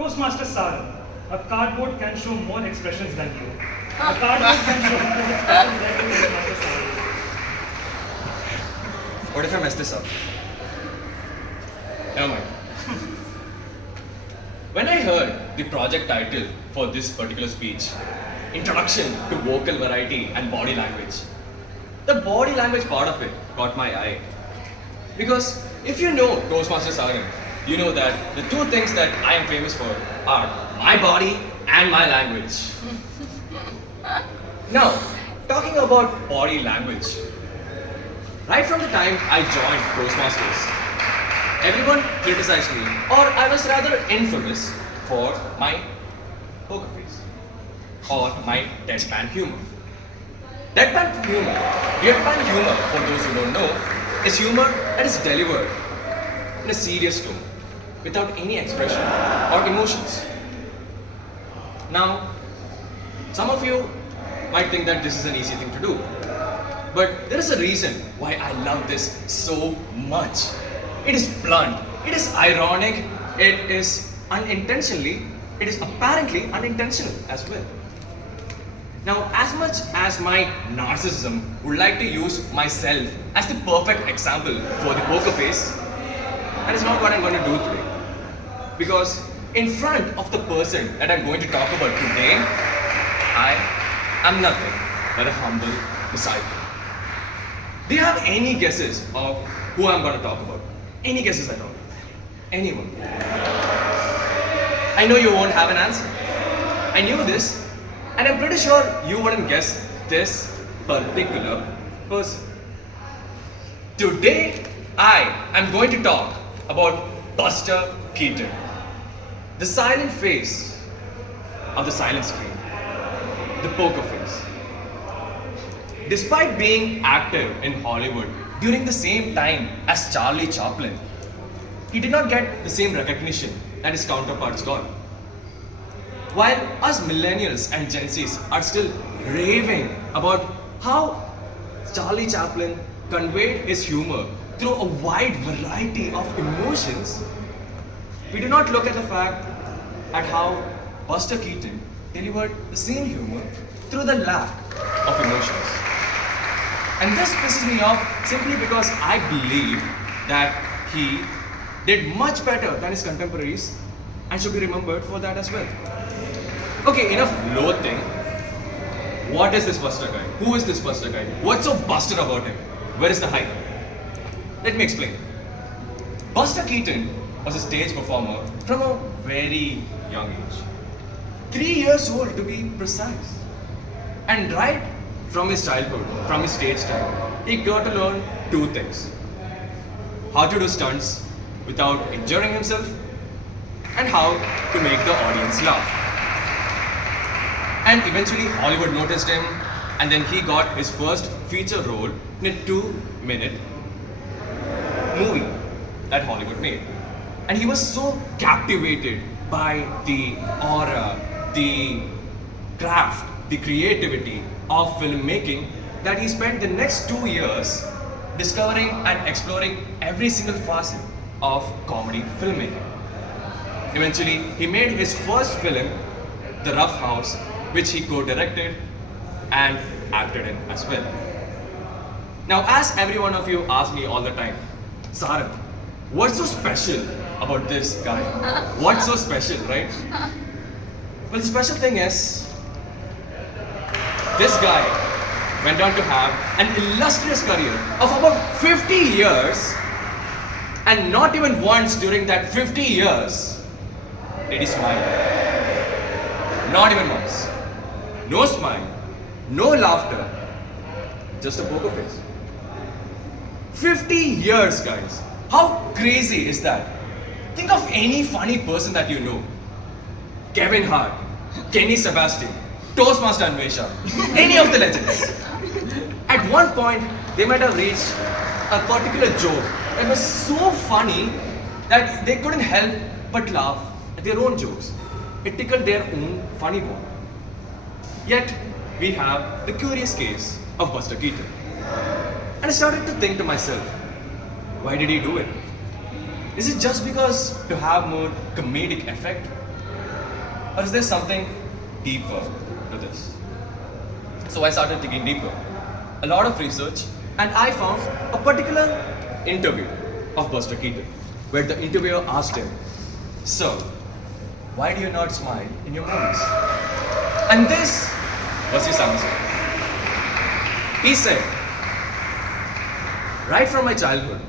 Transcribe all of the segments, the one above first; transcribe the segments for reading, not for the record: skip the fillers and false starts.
Toastmaster Sarang, a cardboard can show more expressions than you. A cardboard can show more expressions than you, Toastmaster Sarang. What if I mess this up? Never mind. When I heard the project title for this particular speech, Introduction to Vocal Variety and Body Language, the body language part of it caught my eye. Because if you know Toastmaster Sarang, you know that the two things that I am famous for are my body and my language. Now, talking about body language, right from the time I joined Toastmasters, everyone criticized me, or I was rather infamous for my poker face, or my deadpan humor. Deadpan humor, for those who don't know, is humor that is delivered in a serious tone, without any expression or emotions. Now, some of you might think that this is an easy thing to do, but there is a reason why I love this so much. It is blunt, it is ironic, it is apparently unintentional as well. Now, as much as my narcissism would like to use myself as the perfect example for the poker face, that is not what I'm going to do today. Because in front of the person that I'm going to talk about today, I am nothing but a humble disciple. Do you have any guesses of who I'm going to talk about? Any guesses at all? Anyone? I know you won't have an answer. I knew this, and I'm pretty sure you wouldn't guess this particular person. Today, I am going to talk about Buster Keaton, the silent face of the silent screen, the poker face. Despite being active in Hollywood during the same time as Charlie Chaplin, he did not get the same recognition that his counterparts got. While us millennials and Gen Zs are still raving about how Charlie Chaplin conveyed his humor through a wide variety of emotions, we do not look at the fact at how Buster Keaton delivered the same humor through the lack of emotions. And this pisses me off simply because I believe that he did much better than his contemporaries and should be remembered for that as well. Okay, enough loathing. What is this Buster guy? Who is this Buster guy? What's so Buster about him? Where is the hype? Let me explain. Buster Keaton was a stage performer from a very young age. 3 years old to be precise. And right from his childhood, from his stage time, he got to learn two things. How to do stunts without injuring himself, and how to make the audience laugh. And eventually Hollywood noticed him, and then he got his first feature role in a 2-minute movie that Hollywood made. And he was so captivated by the aura, the craft, the creativity of filmmaking that he spent the next 2 years discovering and exploring every single facet of comedy filmmaking. Eventually, he made his first film, The Rough House, which he co-directed and acted in as well. Now, as every one of you ask me all the time, Sarang, what's so special about this guy? What's so special, right? Well, the special thing is, this guy went on to have an illustrious career of about 50 years, and not even once during that 50 years did he smile. Not even once. No smile, no laughter, just a poker face. 50 years, guys. How crazy is that? Think of any funny person that you know. Kevin Hart, Kenny Sebastian, Toastmaster Anvesha, any of the legends. At one point, they might have reached a particular joke that was so funny that they couldn't help but laugh at their own jokes. It tickled their own funny bone. Yet, we have the curious case of Buster Keaton. And I started to think to myself, why did he do it? Is it just because to have more comedic effect? Or is there something deeper to this? So I started digging deeper. A lot of research, and I found a particular interview of Buster Keaton, where the interviewer asked him, "Sir, why do you not smile in your movies?" And this was his answer. He said, "Right from my childhood,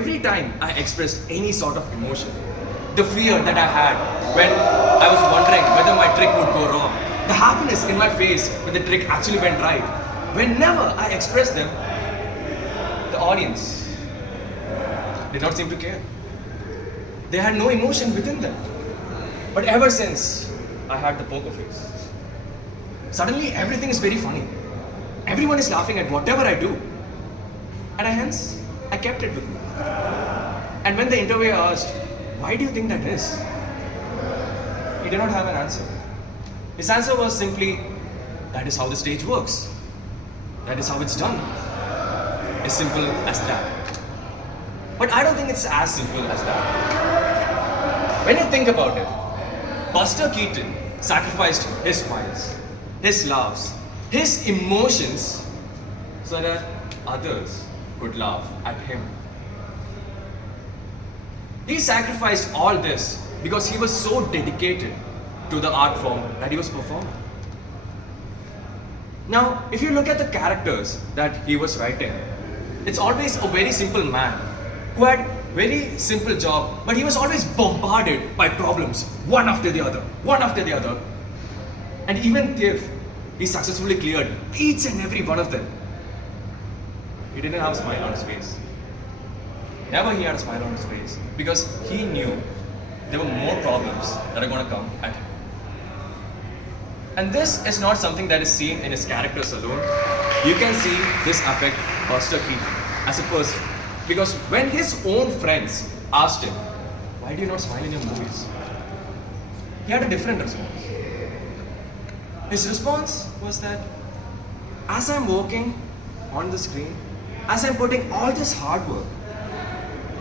every time I expressed any sort of emotion, the fear that I had when I was wondering whether my trick would go wrong, the happiness in my face when the trick actually went right, whenever I expressed them, the audience did not seem to care. They had no emotion within them. But ever since I had the poker face, suddenly everything is very funny. Everyone is laughing at whatever I do. And hence, I kept it with me. And when the interviewer asked, why do you think that is? He did not have an answer. His answer was simply, that is how the stage works. That is how it's done. As simple as that. But I don't think it's as simple as that. When you think about it, Buster Keaton sacrificed his smiles, his laughs, his emotions so that others could laugh at him. He sacrificed all this because he was so dedicated to the art form that he was performing. Now, if you look at the characters that he was writing, it's always a very simple man who had very simple job, but he was always bombarded by problems, one after the other, one after the other. And even if he successfully cleared each and every one of them, he didn't have a smile on his face. Never he had a smile on his face because he knew there were more problems that are going to come at him. And this is not something that is seen in his characters alone. You can see this affect Buster Keaton as a person. Because when his own friends asked him, why do you not smile in your movies? He had a different response. His response was that as I'm working on the screen, as I'm putting all this hard work,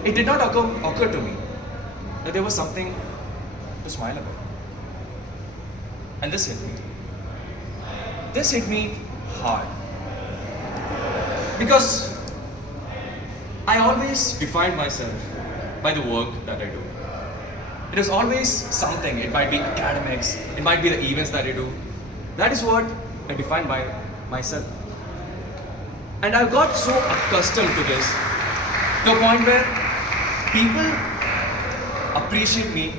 it did not occur to me that there was something to smile about. And this hit me. This hit me hard. Because I always defined myself by the work that I do. It is always something. It might be academics, it might be the events that I do. That is what I define by myself. And I got so accustomed to this to a point where people appreciate me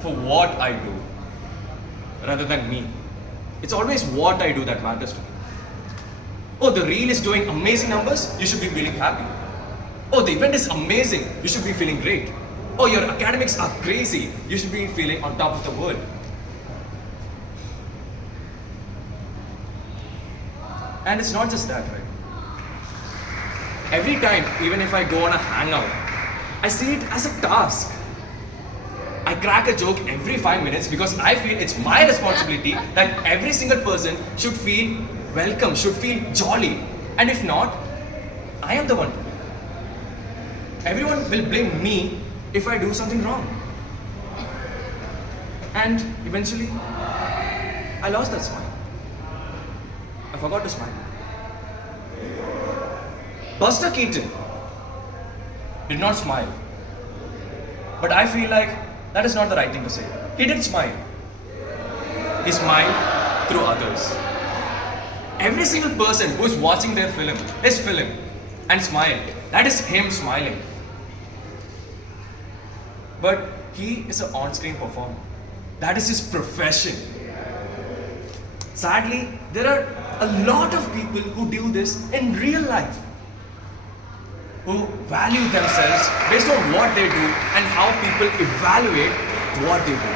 for what I do rather than me. It's always what I do that matters to me. Oh, the reel is doing amazing numbers, you should be feeling happy. Oh, the event is amazing, you should be feeling great. Oh, your academics are crazy, you should be feeling on top of the world. And it's not just that, right? Every time, even if I go on a hangout, I see it as a task. I crack a joke every 5 minutes because I feel it's my responsibility that every single person should feel welcome, should feel jolly. And if not, I am the one. Everyone will blame me if I do something wrong. And eventually, I lost that smile. I forgot to smile. Buster Keaton did not smile. But I feel like that is not the right thing to say. He did smile. He smiled through others. Every single person who is watching their film, his film, and smiled, that is him smiling. But he is an on-screen performer. That is his profession. Sadly, there are a lot of people who do this in real life, who value themselves based on what they do and how people evaluate what they do.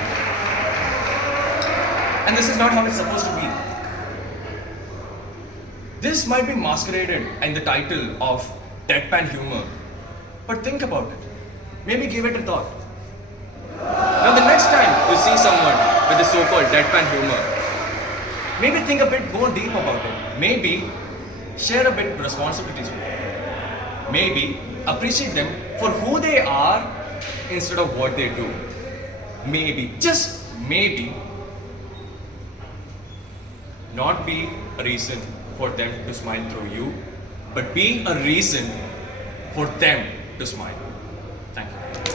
And this is not how it's supposed to be. This might be masqueraded in the title of deadpan humor, but think about it. Maybe give it a thought. Now the next time you see someone with the so-called deadpan humor, maybe think a bit more deep about it. Maybe share a bit responsibilities with them. Maybe appreciate them for who they are instead of what they do. maybe, just maybe, not be a reason for them to smile through you, but be a reason for them to smile. Thank you.